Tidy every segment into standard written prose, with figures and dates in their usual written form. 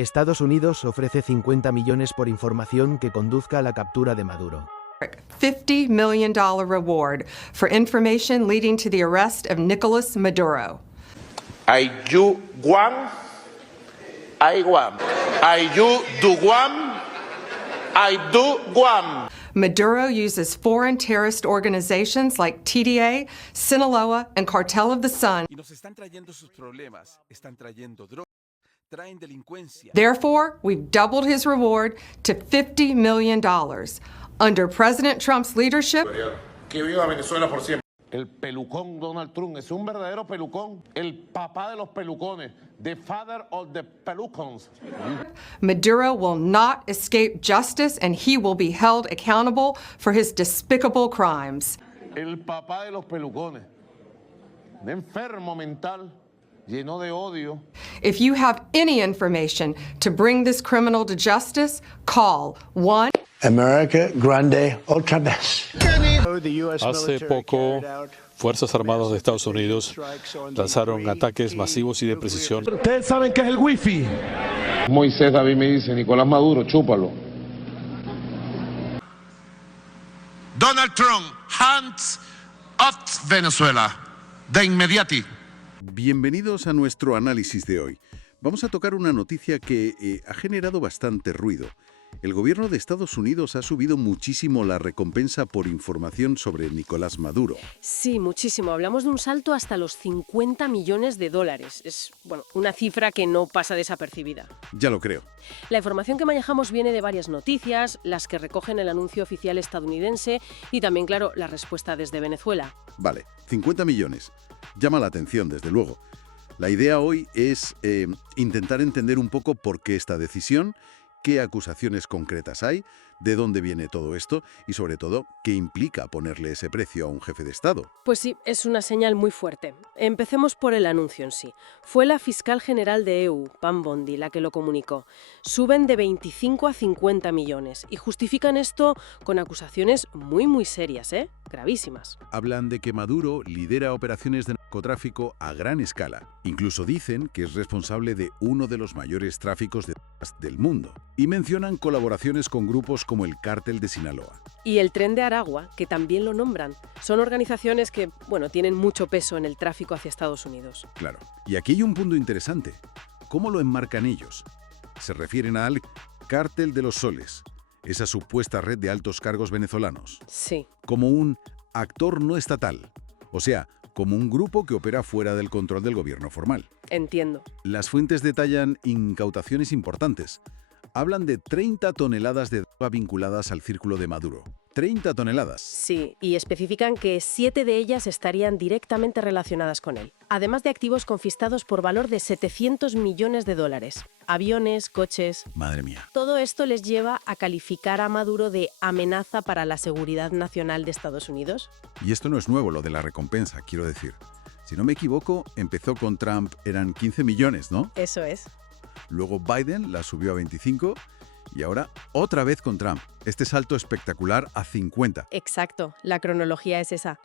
Estados Unidos ofrece 50 millones por información que conduzca a la captura de Maduro. $50 million reward for information leading to the arrest of Nicolas Maduro. I you Guam, I Guam. I you do Guam, I do Guam. Maduro uses foreign terrorist organizations like TDA, Sinaloa, and Cartel of the Sun. Y nos están trayendo sus problemas, están trayendo drogas, traen delincuencia. Therefore, we've doubled his reward to $50 million. Under President Trump's leadership, Que viva Venezuela por siempre. El pelucón Donald Trump es un verdadero pelucón, el papá de los pelucones, the father of the pelucons. Maduro will not escape justice and he will be held accountable for his despicable crimes. El papá de los pelucones, un enfermo mental, lleno de odio. If you have any information to bring this criminal to justice, call 1 America Grande otra vez. Hace poco, Fuerzas Armadas de Estados Unidos lanzaron ataques masivos y de precisión. Ustedes saben qué es el wifi. Moisés David me dice, Nicolás Maduro, chúpalo. Donald Trump, hands off Venezuela, de inmediati. Bienvenidos a nuestro análisis de hoy. Vamos a tocar una noticia que ha generado bastante ruido. El gobierno de Estados Unidos ha subido muchísimo la recompensa por información sobre Nicolás Maduro. Sí, muchísimo. Hablamos de un salto hasta los $50 millones. Es, una cifra que no pasa desapercibida. Ya lo creo. La información que manejamos viene de varias noticias, las que recogen el anuncio oficial estadounidense y también, claro, la respuesta desde Venezuela. Vale, 50 millones. Llama la atención, desde luego. La idea hoy es intentar entender un poco por qué esta decisión, qué acusaciones concretas hay, de dónde viene todo esto y, sobre todo, qué implica ponerle ese precio a un jefe de Estado. Pues sí, es una señal muy fuerte. Empecemos por el anuncio en sí. Fue la fiscal general de EU, Pam Bondi, la que lo comunicó. Suben de 25 a 50 millones y justifican esto con acusaciones muy serias, gravísimas. Hablan de que Maduro lidera operaciones de narcotráfico a gran escala. Incluso dicen que es responsable de uno de los mayores tráficos de drogas del mundo. Y mencionan colaboraciones con grupos como el Cártel de Sinaloa. Y el Tren de Aragua, que también lo nombran. Son organizaciones que, tienen mucho peso en el tráfico hacia Estados Unidos. Claro. Y aquí hay un punto interesante. ¿Cómo lo enmarcan ellos? Se refieren al Cártel de los Soles, esa supuesta red de altos cargos venezolanos. Sí. Como un actor no estatal. O sea, como un grupo que opera fuera del control del gobierno formal. Entiendo. Las fuentes detallan incautaciones importantes. Hablan de 30 toneladas de droga vinculadas al círculo de Maduro. 30 toneladas. Sí, y especifican que 7 de ellas estarían directamente relacionadas con él. Además de activos confiscados por valor de $700 millones. Aviones, coches... Madre mía. Todo esto les lleva a calificar a Maduro de amenaza para la seguridad nacional de Estados Unidos. Y esto no es nuevo, lo de la recompensa, quiero decir. Si no me equivoco, empezó con Trump, eran 15 millones, ¿no? Eso es. Luego Biden la subió a 25 y ahora otra vez con Trump. Este salto espectacular a 50. Exacto, la cronología es esa.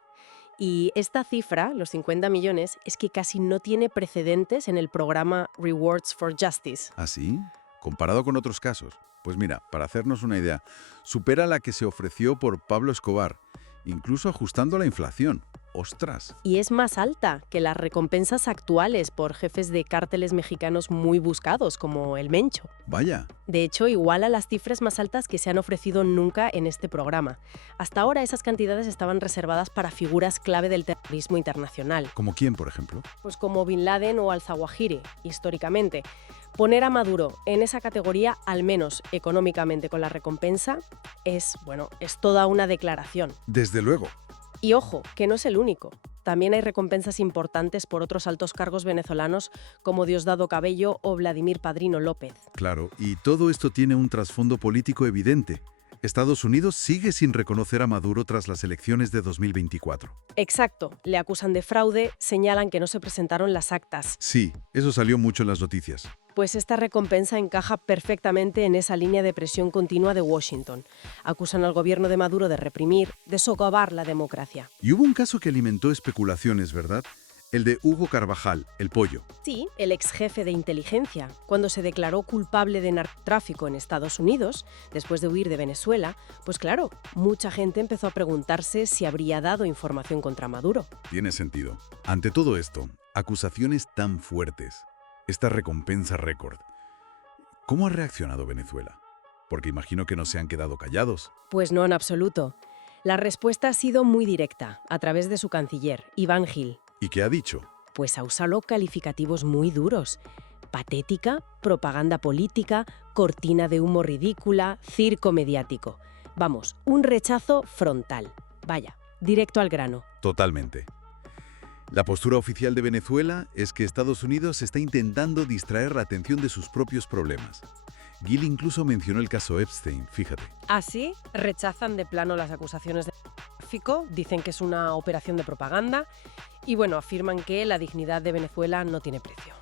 Y esta cifra, los 50 millones, es que casi no tiene precedentes en el programa Rewards for Justice. ¿Ah, sí? Comparado con otros casos. Pues mira, para hacernos una idea, supera la que se ofreció por Pablo Escobar, incluso ajustando la inflación. ¡Ostras! Y es más alta que las recompensas actuales por jefes de cárteles mexicanos muy buscados, como el Mencho. Vaya. De hecho, iguala las cifras más altas que se han ofrecido nunca en este programa. Hasta ahora esas cantidades estaban reservadas para figuras clave del terrorismo internacional. ¿Como quién, por ejemplo? Pues como Bin Laden o al-Zawahiri, históricamente. Poner a Maduro en esa categoría, al menos económicamente con la recompensa, es toda una declaración. Desde luego. Y ojo, que no es el único. También hay recompensas importantes por otros altos cargos venezolanos como Diosdado Cabello o Vladimir Padrino López. Claro, y todo esto tiene un trasfondo político evidente. Estados Unidos sigue sin reconocer a Maduro tras las elecciones de 2024. Exacto. Le acusan de fraude, señalan que no se presentaron las actas. Sí, eso salió mucho en las noticias. Pues esta recompensa encaja perfectamente en esa línea de presión continua de Washington. Acusan al gobierno de Maduro de reprimir, de socavar la democracia. Y hubo un caso que alimentó especulaciones, ¿verdad? El de Hugo Carvajal, el pollo. Sí, el ex jefe de inteligencia, cuando se declaró culpable de narcotráfico en Estados Unidos, después de huir de Venezuela, pues claro, mucha gente empezó a preguntarse si habría dado información contra Maduro. Tiene sentido. Ante todo esto, acusaciones tan fuertes, esta recompensa récord, ¿cómo ha reaccionado Venezuela? Porque imagino que no se han quedado callados. Pues no en absoluto. La respuesta ha sido muy directa, a través de su canciller, Iván Gil. ¿Y qué ha dicho? Pues ha usado calificativos muy duros. Patética, propaganda política, cortina de humo ridícula, circo mediático. Vamos, un rechazo frontal. Vaya, directo al grano. Totalmente. La postura oficial de Venezuela es que Estados Unidos está intentando distraer la atención de sus propios problemas. Gil incluso mencionó el caso Epstein, fíjate. Así, rechazan de plano las acusaciones de tráfico, dicen que es una operación de propaganda y, bueno, afirman que la dignidad de Venezuela no tiene precio.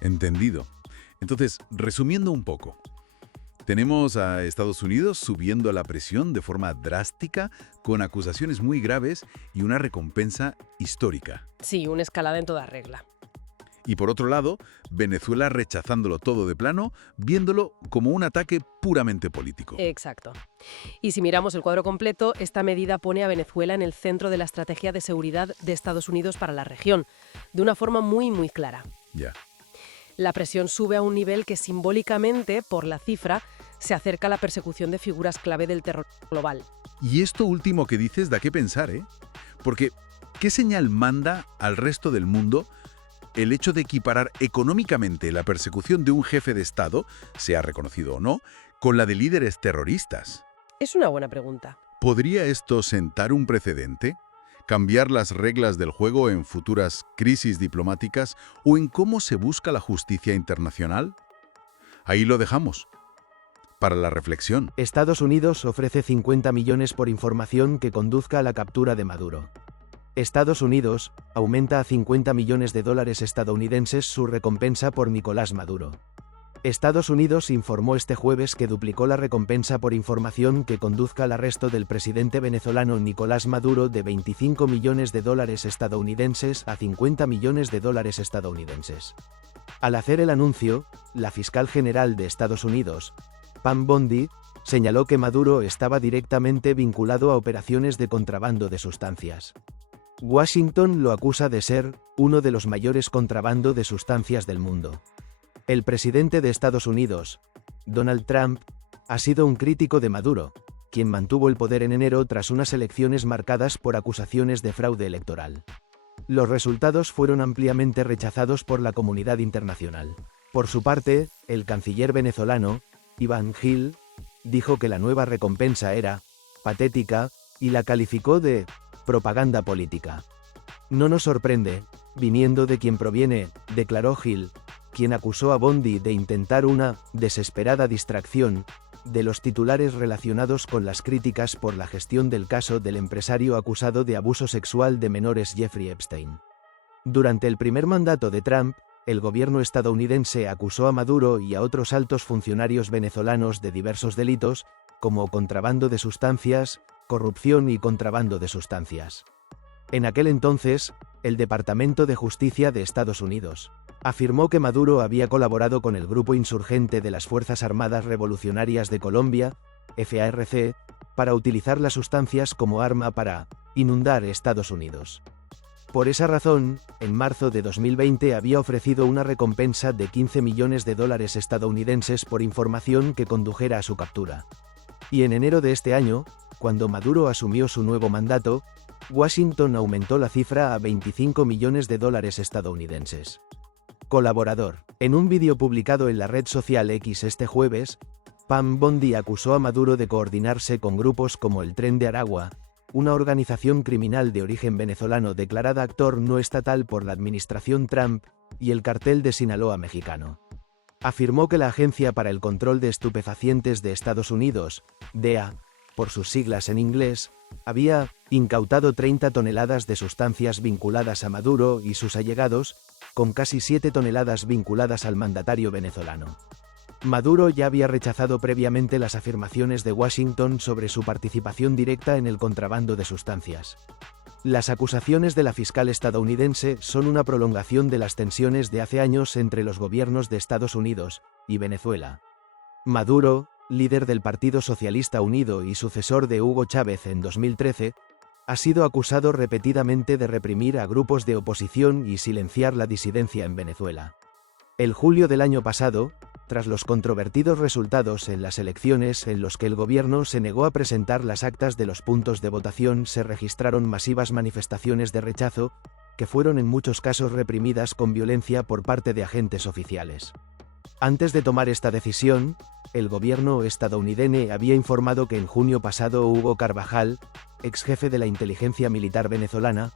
Entendido. Entonces, resumiendo un poco, tenemos a Estados Unidos subiendo la presión de forma drástica, con acusaciones muy graves y una recompensa histórica. Sí, una escalada en toda regla. Y por otro lado, Venezuela rechazándolo todo de plano, viéndolo como un ataque puramente político. Exacto. Y si miramos el cuadro completo, esta medida pone a Venezuela en el centro de la estrategia de seguridad de Estados Unidos para la región, de una forma muy, muy clara. Ya. La presión sube a un nivel que simbólicamente, por la cifra, se acerca a la persecución de figuras clave del terror global. Y esto último que dices da que pensar, ¿eh? Porque, ¿qué señal manda al resto del mundo el hecho de equiparar económicamente la persecución de un jefe de Estado, sea reconocido o no, con la de líderes terroristas? Es una buena pregunta. ¿Podría esto sentar un precedente? ¿Cambiar las reglas del juego en futuras crisis diplomáticas o en cómo se busca la justicia internacional? Ahí lo dejamos. Para la reflexión. Estados Unidos ofrece 50 millones por información que conduzca a la captura de Maduro. Estados Unidos aumenta a 50 millones de dólares estadounidenses su recompensa por Nicolás Maduro. Estados Unidos informó este jueves que duplicó la recompensa por información que conduzca al arresto del presidente venezolano Nicolás Maduro de 25 millones de dólares estadounidenses a 50 millones de dólares estadounidenses. Al hacer el anuncio, la fiscal general de Estados Unidos, Pam Bondi, señaló que Maduro estaba directamente vinculado a operaciones de contrabando de sustancias. Washington lo acusa de ser uno de los mayores contrabando de sustancias del mundo. El presidente de Estados Unidos, Donald Trump, ha sido un crítico de Maduro, quien mantuvo el poder en enero tras unas elecciones marcadas por acusaciones de fraude electoral. Los resultados fueron ampliamente rechazados por la comunidad internacional. Por su parte, el canciller venezolano, Iván Gil, dijo que la nueva recompensa era patética y la calificó de propaganda política. No nos sorprende, viniendo de quien proviene, declaró Gil, quien acusó a Bondi de intentar una desesperada distracción de los titulares relacionados con las críticas por la gestión del caso del empresario acusado de abuso sexual de menores Jeffrey Epstein. Durante el primer mandato de Trump, el gobierno estadounidense acusó a Maduro y a otros altos funcionarios venezolanos de diversos delitos, como contrabando de sustancias, corrupción y contrabando de sustancias. En aquel entonces, el Departamento de Justicia de Estados Unidos afirmó que Maduro había colaborado con el grupo insurgente de las Fuerzas Armadas Revolucionarias de Colombia, FARC, para utilizar las sustancias como arma para inundar Estados Unidos. Por esa razón, en marzo de 2020 había ofrecido una recompensa de 15 millones de dólares estadounidenses por información que condujera a su captura. Y en enero de este año, cuando Maduro asumió su nuevo mandato, Washington aumentó la cifra a 25 millones de dólares estadounidenses. Colaborador. En un vídeo publicado en la red social X este jueves, Pam Bondi acusó a Maduro de coordinarse con grupos como el Tren de Aragua, una organización criminal de origen venezolano declarada actor no estatal por la administración Trump, y el Cartel de Sinaloa mexicano. Afirmó que la Agencia para el Control de Estupefacientes de Estados Unidos, DEA, por sus siglas en inglés, había incautado 30 toneladas de sustancias vinculadas a Maduro y sus allegados, con casi 7 toneladas vinculadas al mandatario venezolano. Maduro ya había rechazado previamente las afirmaciones de Washington sobre su participación directa en el contrabando de sustancias. Las acusaciones de la fiscal estadounidense son una prolongación de las tensiones de hace años entre los gobiernos de Estados Unidos y Venezuela. Maduro, líder del Partido Socialista Unido y sucesor de Hugo Chávez en 2013, ha sido acusado repetidamente de reprimir a grupos de oposición y silenciar la disidencia en Venezuela. En julio del año pasado, tras los controvertidos resultados en las elecciones en los que el gobierno se negó a presentar las actas de los puntos de votación, se registraron masivas manifestaciones de rechazo, que fueron en muchos casos reprimidas con violencia por parte de agentes oficiales. Antes de tomar esta decisión, el gobierno estadounidense había informado que en junio pasado Hugo Carvajal, ex jefe de la inteligencia militar venezolana,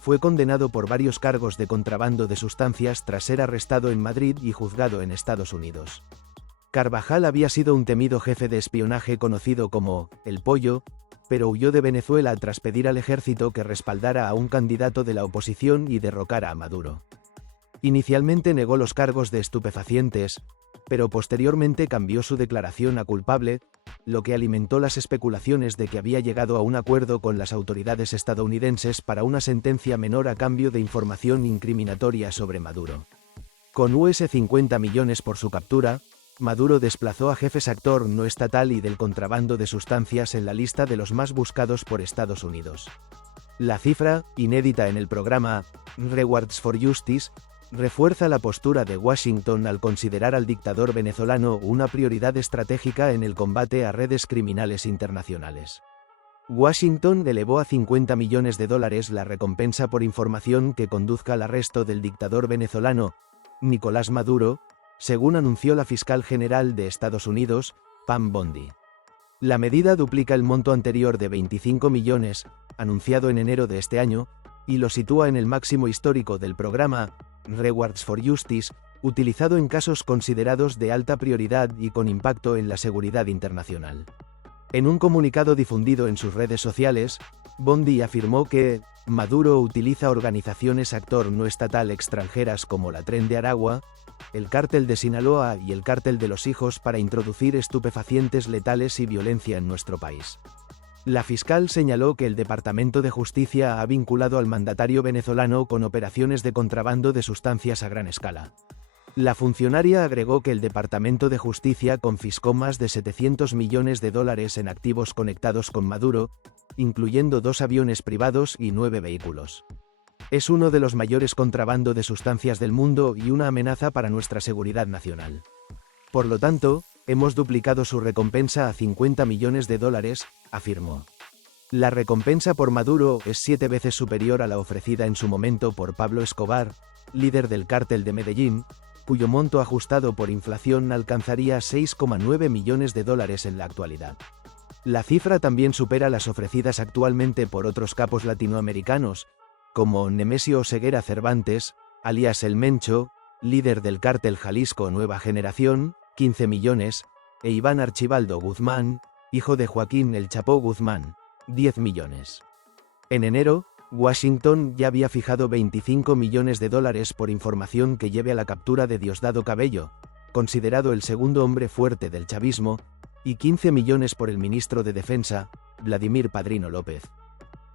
fue condenado por varios cargos de contrabando de sustancias tras ser arrestado en Madrid y juzgado en Estados Unidos. Carvajal había sido un temido jefe de espionaje conocido como El Pollo, pero huyó de Venezuela tras pedir al ejército que respaldara a un candidato de la oposición y derrocara a Maduro. Inicialmente negó los cargos de estupefacientes, pero posteriormente cambió su declaración a culpable, lo que alimentó las especulaciones de que había llegado a un acuerdo con las autoridades estadounidenses para una sentencia menor a cambio de información incriminatoria sobre Maduro. Con $50 millones por su captura, Maduro desplazó a jefes actor no estatal y del contrabando de sustancias en la lista de los más buscados por Estados Unidos. La cifra, inédita en el programa Rewards for Justice, refuerza la postura de Washington al considerar al dictador venezolano una prioridad estratégica en el combate a redes criminales internacionales. Washington elevó a $50 millones la recompensa por información que conduzca al arresto del dictador venezolano, Nicolás Maduro, según anunció la fiscal general de Estados Unidos, Pam Bondi. La medida duplica el monto anterior de 25 millones, anunciado en enero de este año, y lo sitúa en el máximo histórico del programa Rewards for Justice, utilizado en casos considerados de alta prioridad y con impacto en la seguridad internacional. En un comunicado difundido en sus redes sociales, Bondi afirmó que Maduro utiliza organizaciones actor no estatal extranjeras como la Tren de Aragua, el Cártel de Sinaloa y el Cártel de los Hijos para introducir estupefacientes letales y violencia en nuestro país. La fiscal señaló que el Departamento de Justicia ha vinculado al mandatario venezolano con operaciones de contrabando de sustancias a gran escala. La funcionaria agregó que el Departamento de Justicia confiscó más de $700 millones en activos conectados con Maduro, incluyendo 2 aviones privados y 9 vehículos. Es uno de los mayores contrabando de sustancias del mundo y una amenaza para nuestra seguridad nacional. Por lo tanto, hemos duplicado su recompensa a $50 millones, afirmó. La recompensa por Maduro es 7 veces superior a la ofrecida en su momento por Pablo Escobar, líder del Cártel de Medellín, cuyo monto ajustado por inflación alcanzaría $6,9 millones en la actualidad. La cifra también supera las ofrecidas actualmente por otros capos latinoamericanos, como Nemesio Oseguera Cervantes, alias El Mencho, líder del Cártel Jalisco Nueva Generación, 15 millones, e Iván Archibaldo Guzmán, hijo de Joaquín El Chapo Guzmán, 10 millones. En enero, Washington ya había fijado $25 millones por información que lleve a la captura de Diosdado Cabello, considerado el segundo hombre fuerte del chavismo, y 15 millones por el ministro de Defensa, Vladimir Padrino López.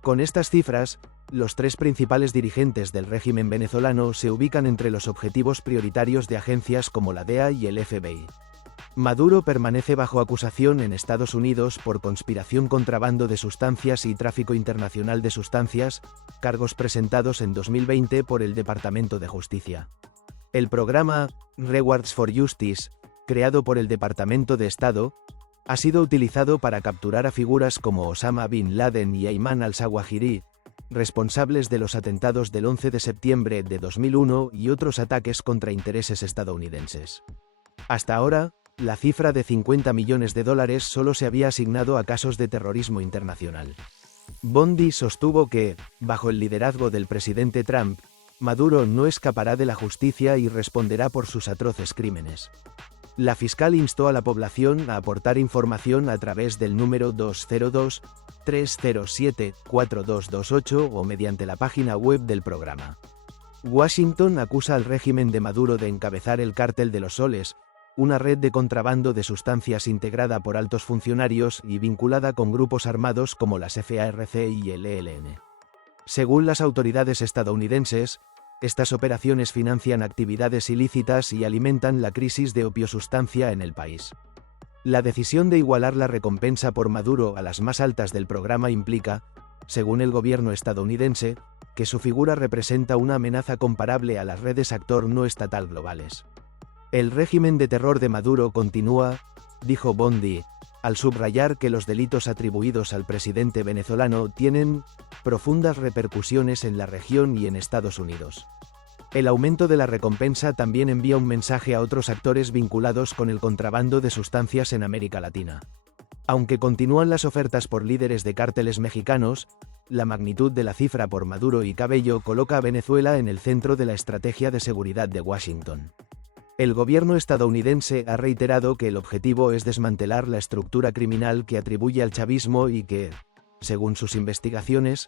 Con estas cifras, los 3 principales dirigentes del régimen venezolano se ubican entre los objetivos prioritarios de agencias como la DEA y el FBI. Maduro permanece bajo acusación en Estados Unidos por conspiración, contrabando de sustancias y tráfico internacional de sustancias, cargos presentados en 2020 por el Departamento de Justicia. El programa Rewards for Justice, creado por el Departamento de Estado, ha sido utilizado para capturar a figuras como Osama Bin Laden y Ayman al-Zawahiri, responsables de los atentados del 11 de septiembre de 2001 y otros ataques contra intereses estadounidenses. Hasta ahora, la cifra de $50 millones solo se había asignado a casos de terrorismo internacional. Bondi sostuvo que, bajo el liderazgo del presidente Trump, Maduro no escapará de la justicia y responderá por sus atroces crímenes. La fiscal instó a la población a aportar información a través del número 202-307-4228 o mediante la página web del programa. Washington acusa al régimen de Maduro de encabezar el Cártel de los Soles, una red de contrabando de sustancias integrada por altos funcionarios y vinculada con grupos armados como las FARC y el ELN. Según las autoridades estadounidenses, estas operaciones financian actividades ilícitas y alimentan la crisis de opiosustancia en el país. La decisión de igualar la recompensa por Maduro a las más altas del programa implica, según el gobierno estadounidense, que su figura representa una amenaza comparable a las redes actor no estatal globales. El régimen de terror de Maduro continúa, dijo Bondi, al subrayar que los delitos atribuidos al presidente venezolano tienen profundas repercusiones en la región y en Estados Unidos. El aumento de la recompensa también envía un mensaje a otros actores vinculados con el contrabando de sustancias en América Latina. Aunque continúan las ofertas por líderes de cárteles mexicanos, la magnitud de la cifra por Maduro y Cabello coloca a Venezuela en el centro de la estrategia de seguridad de Washington. El gobierno estadounidense ha reiterado que el objetivo es desmantelar la estructura criminal que atribuye al chavismo y que, según sus investigaciones,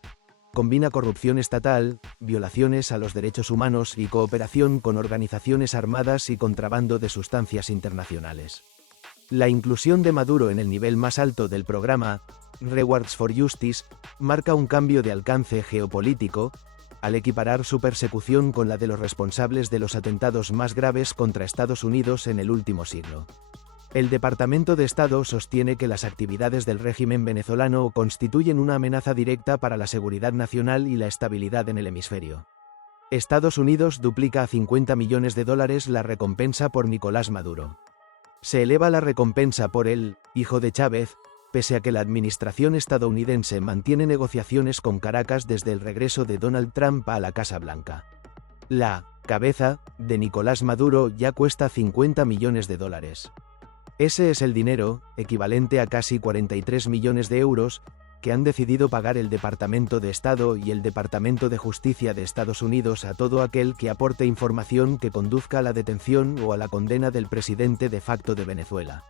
combina corrupción estatal, violaciones a los derechos humanos y cooperación con organizaciones armadas y contrabando de sustancias internacionales. La inclusión de Maduro en el nivel más alto del programa, Rewards for Justice, marca un cambio de alcance geopolítico, al equiparar su persecución con la de los responsables de los atentados más graves contra Estados Unidos en el último siglo. El Departamento de Estado sostiene que las actividades del régimen venezolano constituyen una amenaza directa para la seguridad nacional y la estabilidad en el hemisferio. Estados Unidos duplica a $50 millones la recompensa por Nicolás Maduro. Se eleva la recompensa por el hijo de Chávez, pese a que la administración estadounidense mantiene negociaciones con Caracas desde el regreso de Donald Trump a la Casa Blanca. La cabeza de Nicolás Maduro ya cuesta $50 millones. Ese es el dinero, equivalente a casi 43 millones de euros, que han decidido pagar el Departamento de Estado y el Departamento de Justicia de Estados Unidos a todo aquel que aporte información que conduzca a la detención o a la condena del presidente de facto de Venezuela.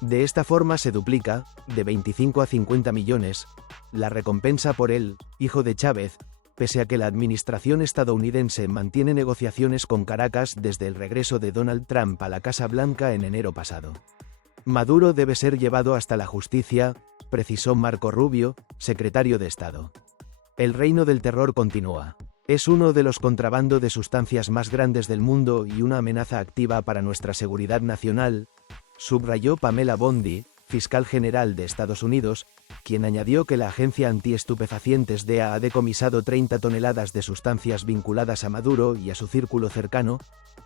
De esta forma se duplica, de 25 a 50 millones, la recompensa por el hijo de Chávez, pese a que la administración estadounidense mantiene negociaciones con Caracas desde el regreso de Donald Trump a la Casa Blanca en enero pasado. Maduro debe ser llevado hasta la justicia, precisó Marco Rubio, secretario de Estado. El reino del terror continúa. Es uno de los contrabandos de sustancias más grandes del mundo y una amenaza activa para nuestra seguridad nacional, subrayó Pamela Bondi, fiscal general de Estados Unidos, quien añadió que la agencia antiestupefacientes DEA ha decomisado 30 toneladas de sustancias vinculadas a Maduro y a su círculo cercano,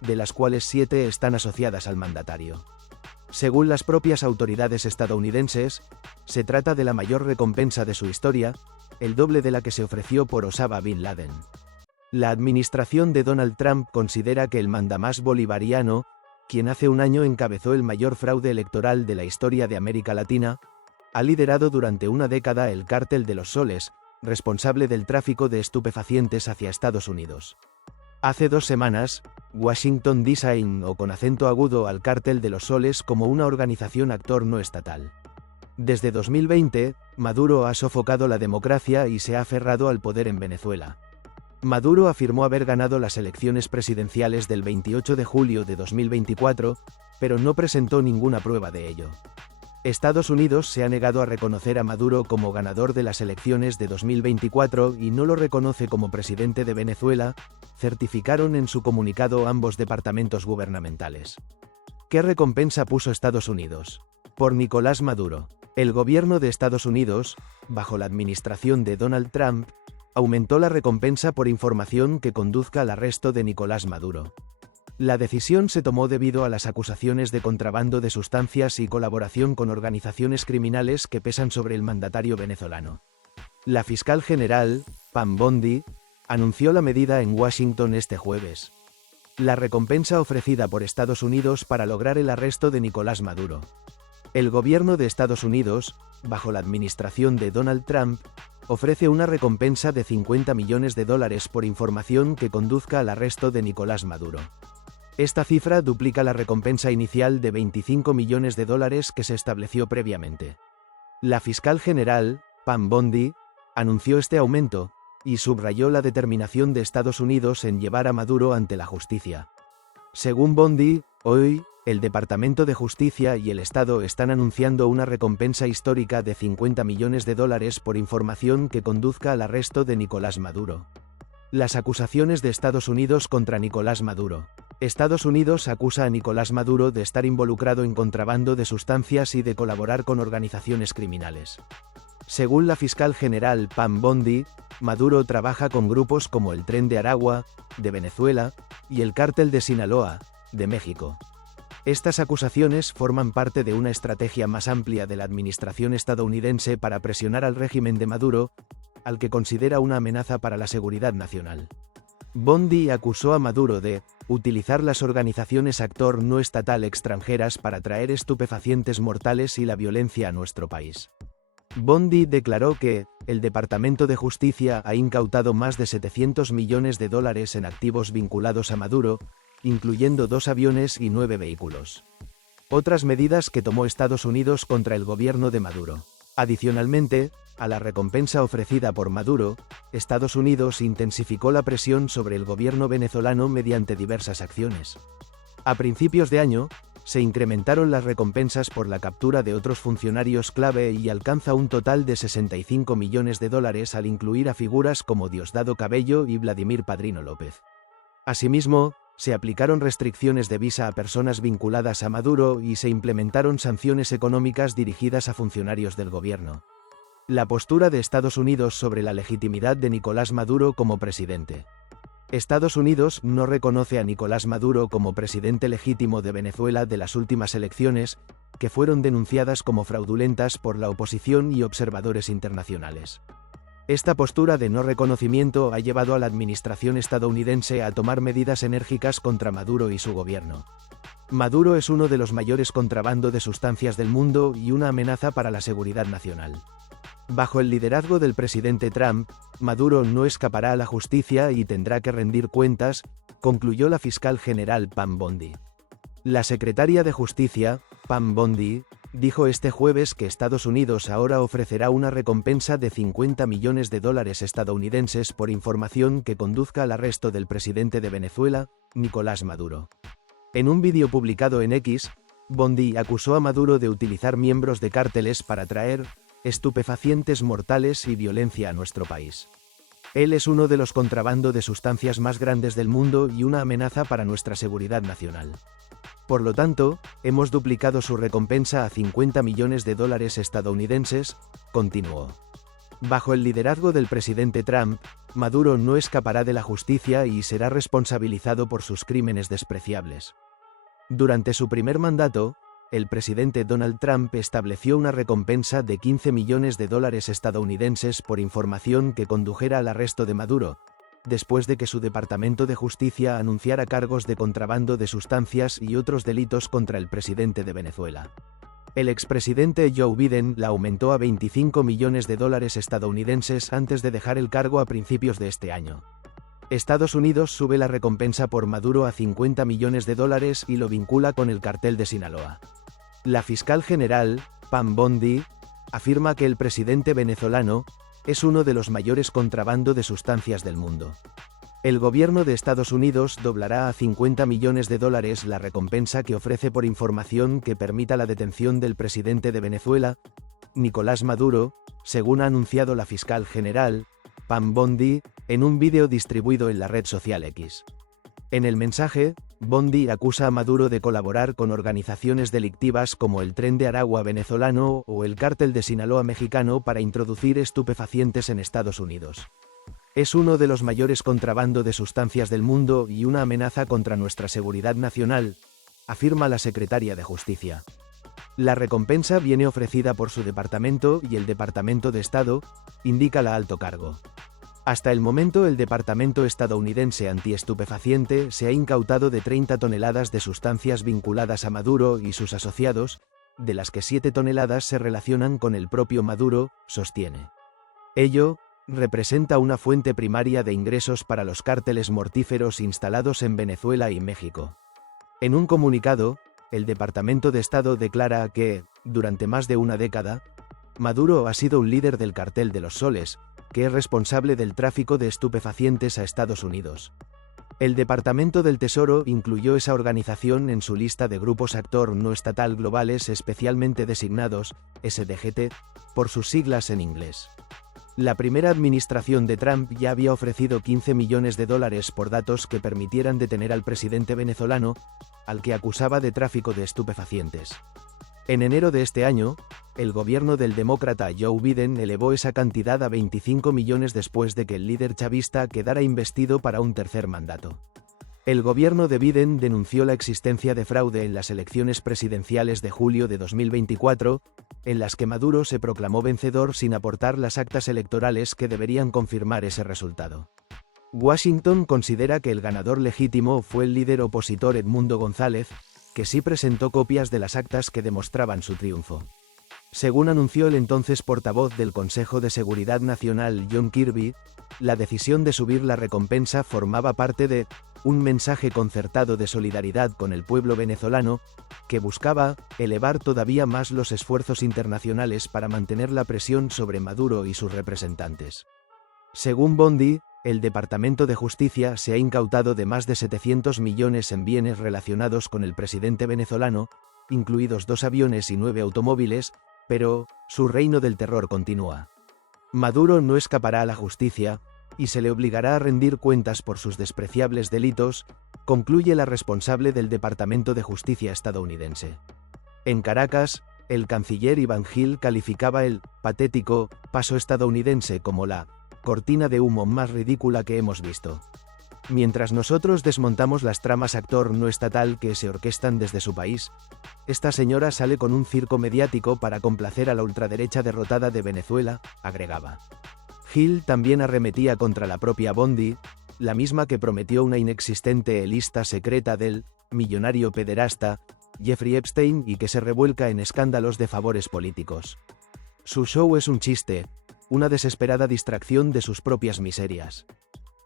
de las cuales 7 están asociadas al mandatario. Según las propias autoridades estadounidenses, se trata de la mayor recompensa de su historia, el doble de la que se ofreció por Osama Bin Laden. La administración de Donald Trump considera que el mandamás bolivariano, quien hace un año encabezó el mayor fraude electoral de la historia de América Latina, ha liderado durante una década el Cártel de los Soles, responsable del tráfico de estupefacientes hacia Estados Unidos. Hace 2 semanas, Washington designó con acento agudo al Cártel de los Soles como una organización actor no estatal. Desde 2020, Maduro ha sofocado la democracia y se ha aferrado al poder en Venezuela. Maduro afirmó haber ganado las elecciones presidenciales del 28 de julio de 2024, pero no presentó ninguna prueba de ello. Estados Unidos se ha negado a reconocer a Maduro como ganador de las elecciones de 2024 y no lo reconoce como presidente de Venezuela, certificaron en su comunicado ambos departamentos gubernamentales. ¿Qué recompensa puso Estados Unidos por Nicolás Maduro? El gobierno de Estados Unidos, bajo la administración de Donald Trump, aumentó la recompensa por información que conduzca al arresto de Nicolás Maduro. La decisión se tomó debido a las acusaciones de contrabando de sustancias y colaboración con organizaciones criminales que pesan sobre el mandatario venezolano. La fiscal general, Pam Bondi, anunció la medida en Washington este jueves. La recompensa ofrecida por Estados Unidos para lograr el arresto de Nicolás Maduro. El gobierno de Estados Unidos, bajo la administración de Donald Trump, ofrece una recompensa de $50 millones por información que conduzca al arresto de Nicolás Maduro. Esta cifra duplica la recompensa inicial de $25 millones que se estableció previamente. La fiscal general, Pam Bondi, anunció este aumento, y subrayó la determinación de Estados Unidos en llevar a Maduro ante la justicia. Según Bondi, hoy, El Departamento de Justicia y el Estado están anunciando una recompensa histórica de $50 millones por información que conduzca al arresto de Nicolás Maduro. Las acusaciones de Estados Unidos contra Nicolás Maduro. Estados Unidos acusa a Nicolás Maduro de estar involucrado en contrabando de sustancias y de colaborar con organizaciones criminales. Según la fiscal general Pam Bondi, Maduro trabaja con grupos como el Tren de Aragua, de Venezuela, y el Cártel de Sinaloa, de México. Estas acusaciones forman parte de una estrategia más amplia de la administración estadounidense para presionar al régimen de Maduro, al que considera una amenaza para la seguridad nacional. Bondi acusó a Maduro de utilizar las organizaciones actor no estatal extranjeras para traer estupefacientes mortales y la violencia a nuestro país. Bondi declaró que el Departamento de Justicia ha incautado más de $700 millones en activos vinculados a Maduro, incluyendo 2 aviones y 9 vehículos. Otras medidas que tomó Estados Unidos contra el gobierno de Maduro. Adicionalmente, a la recompensa ofrecida por Maduro, Estados Unidos intensificó la presión sobre el gobierno venezolano mediante diversas acciones. A principios de año, se incrementaron las recompensas por la captura de otros funcionarios clave y alcanza un total de $65 millones al incluir a figuras como Diosdado Cabello y Vladimir Padrino López. Asimismo, se aplicaron restricciones de visa a personas vinculadas a Maduro y se implementaron sanciones económicas dirigidas a funcionarios del gobierno. La postura de Estados Unidos sobre la legitimidad de Nicolás Maduro como presidente. Estados Unidos no reconoce a Nicolás Maduro como presidente legítimo de Venezuela de las últimas elecciones, que fueron denunciadas como fraudulentas por la oposición y observadores internacionales. Esta postura de no reconocimiento ha llevado a la administración estadounidense a tomar medidas enérgicas contra Maduro y su gobierno. Maduro es uno de los mayores contrabando de sustancias del mundo y una amenaza para la seguridad nacional. Bajo el liderazgo del presidente Trump, Maduro no escapará a la justicia y tendrá que rendir cuentas, concluyó la fiscal general Pam Bondi. La secretaria de Justicia, Pam Bondi, dijo este jueves que Estados Unidos ahora ofrecerá una recompensa de $50 millones estadounidenses por información que conduzca al arresto del presidente de Venezuela, Nicolás Maduro. En un vídeo publicado en X, Bondi acusó a Maduro de utilizar miembros de cárteles para traer estupefacientes mortales y violencia a nuestro país. Él es uno de los contrabando de sustancias más grandes del mundo y una amenaza para nuestra seguridad nacional. Por lo tanto, hemos duplicado su recompensa a $50 millones estadounidenses, continuó. Bajo el liderazgo del presidente Trump, Maduro no escapará de la justicia y será responsabilizado por sus crímenes despreciables. Durante su primer mandato, el presidente Donald Trump estableció una recompensa de $15 millones estadounidenses por información que condujera al arresto de Maduro, después de que su Departamento de Justicia anunciara cargos de contrabando de sustancias y otros delitos contra el presidente de Venezuela. El expresidente Joe Biden la aumentó a $25 millones estadounidenses antes de dejar el cargo a principios de este año. Estados Unidos sube la recompensa por Maduro a $50 millones y lo vincula con el Cartel de Sinaloa. La fiscal general, Pam Bondi, afirma que el presidente venezolano es uno de los mayores contrabando de sustancias del mundo. El gobierno de Estados Unidos doblará a $50 millones la recompensa que ofrece por información que permita la detención del presidente de Venezuela, Nicolás Maduro, según ha anunciado la fiscal general, Pam Bondi, en un vídeo distribuido en la red social X. En el mensaje, Bondi acusa a Maduro de colaborar con organizaciones delictivas como el Tren de Aragua venezolano o el Cártel de Sinaloa mexicano para introducir estupefacientes en Estados Unidos. Es uno de los mayores contrabando de sustancias del mundo y una amenaza contra nuestra seguridad nacional, afirma la secretaria de Justicia. La recompensa viene ofrecida por su departamento y el Departamento de Estado, indica la alto cargo. Hasta el momento el Departamento estadounidense antiestupefaciente se ha incautado de 30 toneladas de sustancias vinculadas a Maduro y sus asociados, de las que 7 toneladas se relacionan con el propio Maduro, sostiene. Ello representa una fuente primaria de ingresos para los cárteles mortíferos instalados en Venezuela y México. En un comunicado, el Departamento de Estado declara que, durante más de una década, Maduro ha sido un líder del Cartel de los Soles, que es responsable del tráfico de estupefacientes a Estados Unidos. El Departamento del Tesoro incluyó esa organización en su lista de grupos actor no estatal globales especialmente designados, SDGT, por sus siglas en inglés. La primera administración de Trump ya había ofrecido $15 millones por datos que permitieran detener al presidente venezolano, al que acusaba de tráfico de estupefacientes. En enero de este año, el gobierno del demócrata Joe Biden elevó esa cantidad a 25 millones después de que el líder chavista quedara investido para un tercer mandato. El gobierno de Biden denunció la existencia de fraude en las elecciones presidenciales de julio de 2024, en las que Maduro se proclamó vencedor sin aportar las actas electorales que deberían confirmar ese resultado. Washington considera que el ganador legítimo fue el líder opositor Edmundo González, que sí presentó copias de las actas que demostraban su triunfo. Según anunció el entonces portavoz del Consejo de Seguridad Nacional John Kirby, la decisión de subir la recompensa formaba parte de un mensaje concertado de solidaridad con el pueblo venezolano, que buscaba elevar todavía más los esfuerzos internacionales para mantener la presión sobre Maduro y sus representantes. Según Bondi, el Departamento de Justicia se ha incautado de más de 700 millones en bienes relacionados con el presidente venezolano, incluidos 2 aviones y 9 automóviles, pero su reino del terror continúa. Maduro no escapará a la justicia, y se le obligará a rendir cuentas por sus despreciables delitos, concluye la responsable del Departamento de Justicia estadounidense. En Caracas, el canciller Iván Gil calificaba el patético paso estadounidense como la cortina de humo más ridícula que hemos visto. Mientras nosotros desmontamos las tramas actor no estatal que se orquestan desde su país, esta señora sale con un circo mediático para complacer a la ultraderecha derrotada de Venezuela, agregaba. Gil también arremetía contra la propia Bondi, la misma que prometió una inexistente lista secreta del millonario pederasta Jeffrey Epstein y que se revuelca en escándalos de favores políticos. Su show es un chiste, una desesperada distracción de sus propias miserias.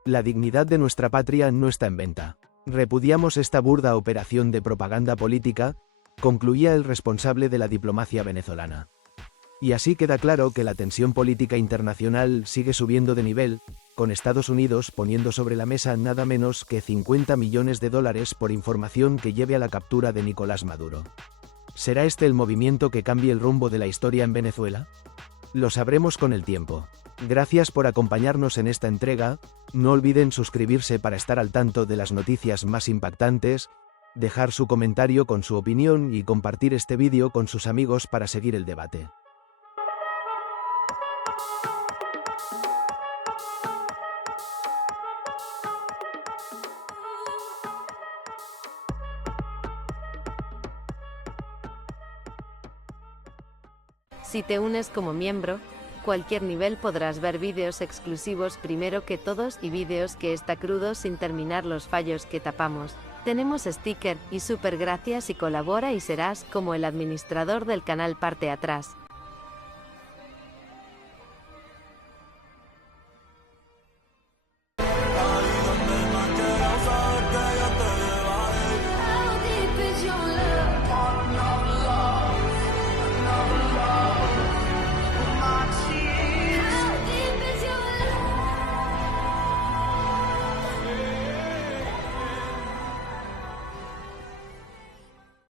La dignidad de nuestra patria no está en venta. Repudiamos esta burda operación de propaganda política, concluía el responsable de la diplomacia venezolana. Y así queda claro que la tensión política internacional sigue subiendo de nivel, con Estados Unidos poniendo sobre la mesa nada menos que $50 millones por información que lleve a la captura de Nicolás Maduro. ¿Será este el movimiento que cambie el rumbo de la historia en Venezuela? Lo sabremos con el tiempo. Gracias por acompañarnos en esta entrega, no olviden suscribirse para estar al tanto de las noticias más impactantes, dejar su comentario con su opinión y compartir este vídeo con sus amigos para seguir el debate. Si te unes como miembro, cualquier nivel podrás ver vídeos exclusivos primero que todos y vídeos que está crudo sin terminar los fallos que tapamos. Tenemos sticker y super gracias y colabora y serás como el administrador del canal parte atrás.